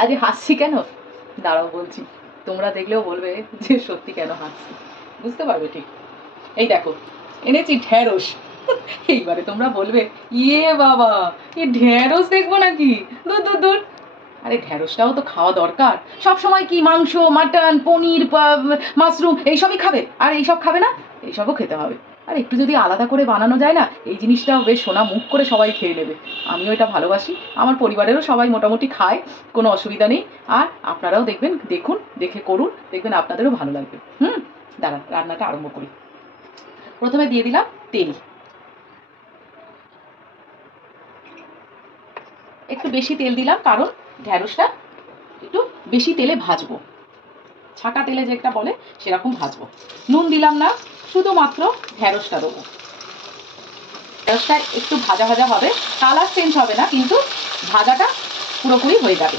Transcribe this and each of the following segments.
আজ হাসছি কেন দাঁড়াও বলছি, তোমরা দেখলেও বলবে যে সত্যি কেন হাসছি, বুঝতে পারবে ঠিক। এই দেখো এনেছি ঢেঁড়স। এইবারে তোমরা বলবে ইয়ে বাবা এ ঢেঁড়স দেখবো নাকি, দূর দূর দূর। আরে ঢেঁড়সটাও তো খাওয়া দরকার। সব সময় কি মাংস, মাটন, পনির, মাশরুম এইসবই খাবে আর এইসব খাবে না? এইসবও খেতে হবে। আর একটু যদি আলাদা করে বানানো যায় না, এই জিনিসটাও বেশ সোনা মুখ করে সবাই খেয়ে নেবে। আমিও এটা ভালোবাসি, আমার পরিবারেরও সবাই মোটামুটি খায়, কোনো অসুবিধা নেই। আর আপনারাও দেখবেন, দেখুন, দেখে করুন, দেখবেন আপনাদেরও ভালো লাগবে। দাঁড়ান রান্নাটা আরম্ভ করি। প্রথমে দিয়ে দিলাম তেল, একটু বেশি তেল দিলাম কারণ ঢেঁড়সটা একটু বেশি তেলে ভাজবো, ছাকা তেলে যেটা বলে সেরকম ভাজবো। নুন দিলাম না, শুধুমাত্র ঢেঁড়সটা দেবো। ঢেঁড়সটা একটু ভাজা ভাজা হবে, কালার চেঞ্জ হবে না, কিন্তু ভাজাটা পুরোপুরি হয়ে যাবে।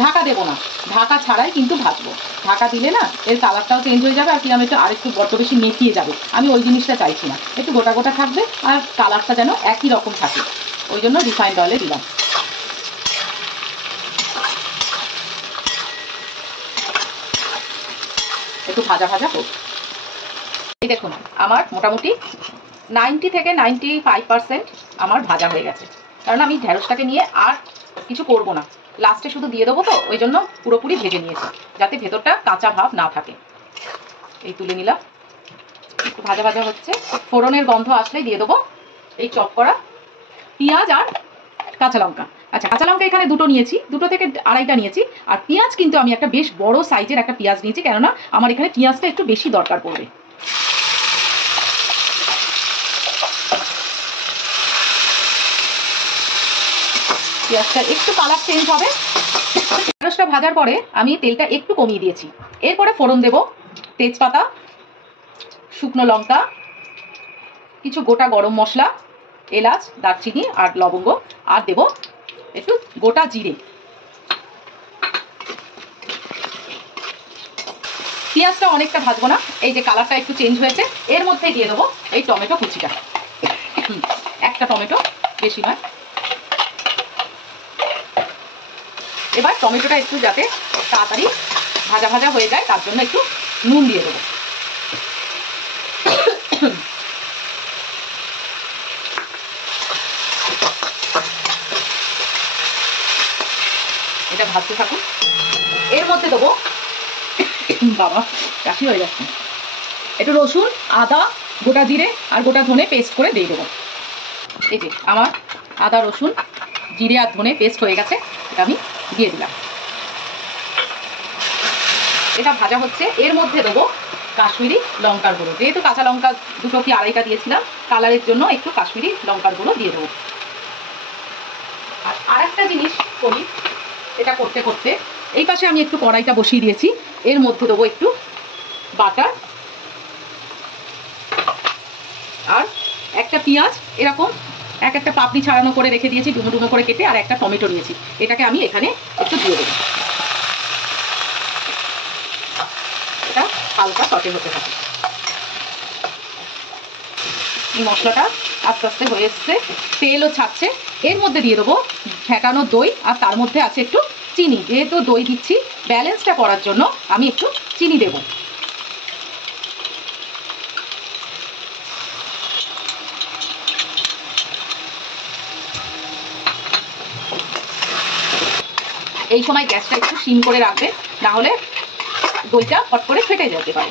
ঢাকা দেবো না, ঢাকা ছাড়াই কিন্তু ভাজবো। ঢাকা দিলে না এর কালারটাও চেঞ্জ হয়ে যাবে, আর কি আমি একটু আরেকটু বড্ড বেশি মেকিয়ে যাবে, আমি ওই জিনিসটা চাইছি না। একটু গোটা গোটা থাকবে আর কালারটা যেন একই রকম থাকে, ওই জন্য রিফাইন্ড অয়েলে দিলাম। একটু ভাজা ভাজা হোক। এই দেখুন আমার মোটামুটি 90 থেকে 95% আমার ভাজা হয়ে গেছে, কারণ আমি ঢেঁড়সটাকে নিয়ে আর কিছু করব না, লাস্টে শুধু দিয়ে দেবো, তো ওই জন্য পুরোপুরি ভেজে নিয়েছি যাতে ভেতরটা কাঁচা ভাব না থাকে। এই তুলে নিলাম, একটু ভাজা ভাজা হচ্ছে, ফোড়নের গন্ধ আসলেই দিয়ে দেবো এই চপ করা পেঁয়াজ আর কাঁচা লঙ্কা। আচ্ছা, কাঁচা লঙ্কা এখানে দুটো নিয়েছি, দুটো থেকে আড়াইটা নিয়েছি। আর পেঁয়াজ কিন্তু আমি একটা বেশ বড় সাইজের একটা পেঁয়াজ নিয়েছি, কেননা আমার এখানে পেঁয়াজটা একটু বেশি দরকার পড়বে। পেঁয়াজটা একটু কালার চেঞ্জ হবে। ঢেঁড়সটা ভাজার পরে আমি তেলটা একটু কমিয়ে দিয়েছি। এরপরে ফোড়ন দেব তেজপাতা, শুকনো লঙ্কা, কিছু গোটা গরম মশলা, এলাচ, দারচিনি আর লবঙ্গ, আর দেব একটু গোটা জিরে। পেঁয়াজটা অনেকটা ভাজবো না, এই যে কালারটা একটু চেঞ্জ হয়েছে, এর মধ্যে দিয়ে দেবো এই টমেটো কুচিটা। একটা টমেটো, বেশি নয়। এবার টমেটোটা একটু যাতে তাড়াতাড়ি ভাজা ভাজা হয়ে যায় তার জন্য একটু নুন দিয়ে দেবো। এটা ভাজতে থাকুন। এর মধ্যে দেবো, বাবা কাশি হয়ে যাচ্ছে, একটু রসুন, আদা, গোটা জিরে আর গোটা ধনে পেস্ট করে দিয়ে দেবো। এই যে আমার আদা, রসুন, জিরে আর ধনে পেস্ট হয়ে গেছে, এটা আমি দিয়ে দিলাম। এটা ভাজা হচ্ছে, এর মধ্যে দেবো কাশ্মীরি লঙ্কার গুঁড়ো। যেহেতু কাঁচা লঙ্কা দুটো কি আড়াইটা দিয়েছিলাম, কালারের জন্য একটু কাশ্মীরি লঙ্কার গুঁড়ো দিয়ে দেবো। আর আরেকটা জিনিস করি, এটা করতে করতে এই পাশে আমি একটু কড়াইটা বসিয়ে দিয়েছি, এর মধ্যে দেবো একটু বাটার আর একটা পেঁয়াজ, এরকম একটা পাপড়ি ছাড়ানো করে রেখে দিয়েছি, ডুমো ডুমো করে কেটে, আর একটা টমেটো নিয়েছি, এটাকে আমি এখানে একটু দিয়ে দেবো। এটা হালকা সটে হতে থাকে। এই মশলাটা আস্তে আস্তে হয়ে এসছে, তেলও ছাড়ছে। এর মধ্যে দিয়ে দেবো ফেটানো দই, আর তার মধ্যে আছে একটু চিনি। যেহেতু দই দিচ্ছি, ব্যালেন্সটা করার জন্য আমি একটু চিনি দেব। এই সময় গ্যাসটা একটু সিম করে রাখবে, না হলে দইটা ফট করে ফেটে যেতে পারে।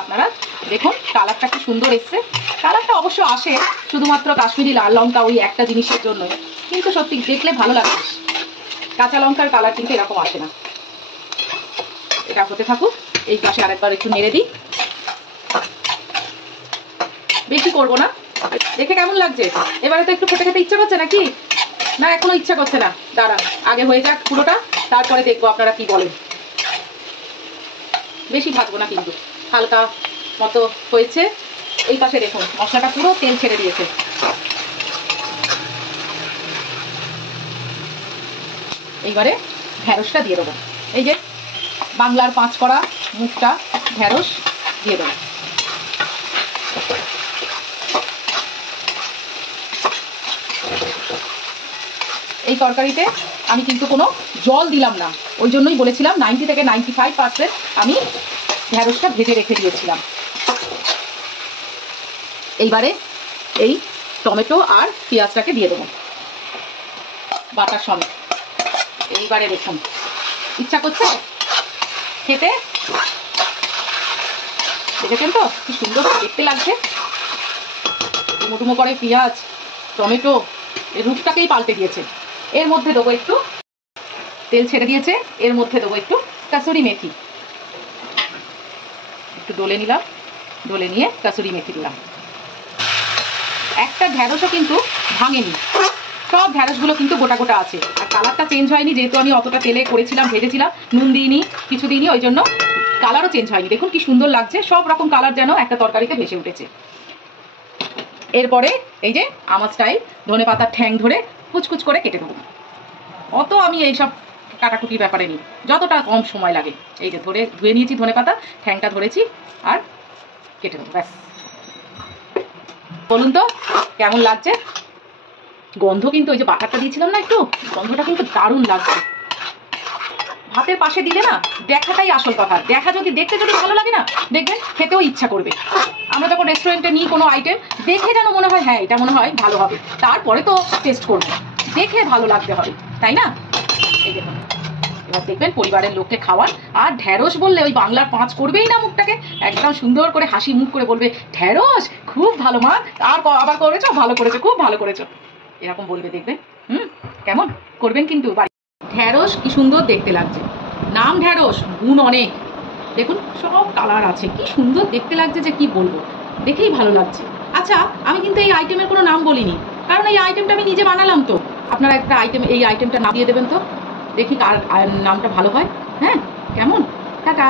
আপনারা দেখুন কালারটা কি সুন্দর এসছে। কালারটা অবশ্য আসে শুধুমাত্র কাশ্মীরি লাল লঙ্কা ওই একটা জিনিসের জন্যই, কিন্তু সত্যি দেখলে ভালো লাগে। কাঁচা লঙ্কার কালার কিন্তু এরকম আসে না। এটা হতে থাকুক, এই পাশে আরেকবার একটু নেড়ে দিই। বেশি করবো না। দেখে কেমন লাগছে? এবারে তো একটু খেতে খেতে ইচ্ছা করছে নাকি? না এখনো ইচ্ছা করছে না? দাঁড়ান আগে হয়ে যাক পুরোটা, তারপরে দেখবো আপনারা কি বলেন। বেশি ভাজবো না, কিন্তু হালকা মতো হয়েছে। এই পাশে দেখুন মশলাটা পুরো তেল ছেড়ে দিয়েছে। এইবারে ঢেঁড়সটা দিয়ে দেবো। এই যে বাংলার 5 করা মুখটা ঢেঁড়স দিয়ে দেবো। এই তরকারিতে আমি কিন্তু কোনো জল দিলাম না, ওই জন্যই বলেছিলাম 90 থেকে 95% আমি ঢ্যাঁড়সটা ভেজে রেখে দিয়েছিলাম। এইবারে এই টমেটো আর পেঁয়াজটাকে দিয়ে দেবো বাটার সমেত। এইবারে দেখুন ইচ্ছা করছে খেতে, দেখেছেন তো কি সুন্দর দেখতে লাগছে। ডুমো ডুমো করে পেঁয়াজ টমেটো এর রূপটাকেই পাল্টে দিয়েছে। এর মধ্যে দেবো একটু তেল ছেড়ে দিয়েছে, এর মধ্যে দেবো একটু কাসুরি মেথি, একটু ডলে নিলাম, ডলে নিয়ে কাসুরি মেথি দিলাম। একটা ঢ্যাঁড়সও কিন্তু ভাঙেনি, সব ঢ্যাঁড়সগুলো কিন্তু গোটা গোটা আছে। আর কালারটা চেঞ্জ হয়নি, যেহেতু আমি অতটা তেলে করেছিলাম, ভেজেছিলাম, নুন দিইনি, কিছু দিইনি, ওই জন্য কালারও চেঞ্জ হয়নি। দেখুন কি সুন্দর লাগছে, সব রকম কালার যেন একটা তরকারিতে ভেসে উঠেছে। এরপরে এই যে আমার স্টাইল ধনে পাতার ঠ্যাং ধরে কুচকুচ করে কেটে দেবো। অত আমি এইসব কাটাকুটির ব্যাপারে নিই, যতটা কম সময় লাগে। এই যে ধুয়ে নিয়েছি ধনে পাতা, ঠ্যাংটা ধরেছি আর কেটে দেবো, ব্যাস। বলুন তো কেমন লাগছে? গন্ধ কিন্তু ওই যে বাটারটা দিয়েছিলাম না, একটু গন্ধটা কিন্তু দারুণ লাগছে। ভাতের পাশে দিলে না দেখাটাই আসল কথা, দেখতে যদি ভালো লাগে না, দেখবেন খেতেও ইচ্ছা করবে। আমরা যখন রেস্টুরেন্টে নিই কোনো আইটেম, দেখে যেন মনে হয় হ্যাঁ এটা মনে হয় ভালো হবে, তারপরে তো টেস্ট করবো, দেখে ভালো লাগতে হবে, তাই না? এই দেখুন এবার দেখবেন পরিবারের লোককে খাওয়ান। আর ঢ্যাঁড়স বললে ওই বাংলার পাঁচ করবেই না মুখটাকে, একদম সুন্দর করে হাসি মুখ করে বলবে ঢ্যাঁড়স খুব ভালো মা, আর আবার করেছো, ভালো করেছো, খুব ভালো করেছো, এরকম বলবে। দেখবেন কেমন করবেন কিন্তু। ঢ্যাঁড়স কি সুন্দর দেখতে লাগছে, নাম ঢ্যাঁড়স, গুণ অনেক। দেখুন সব কালার আছে, কি সুন্দর দেখতে লাগছে যে কি বলবো, দেখেই ভালো লাগছে। আচ্ছা আমি কিন্তু এই আইটেমের কোনো নাম বলিনি, কারণ এই আইটেমটা আমি নিজে বানালাম। তো আপনারা একটা এই আইটেমটা নাম দিয়ে দেবেন তো, দেখি কার নামটা ভালো হয়। হ্যাঁ কেমন, টাটা।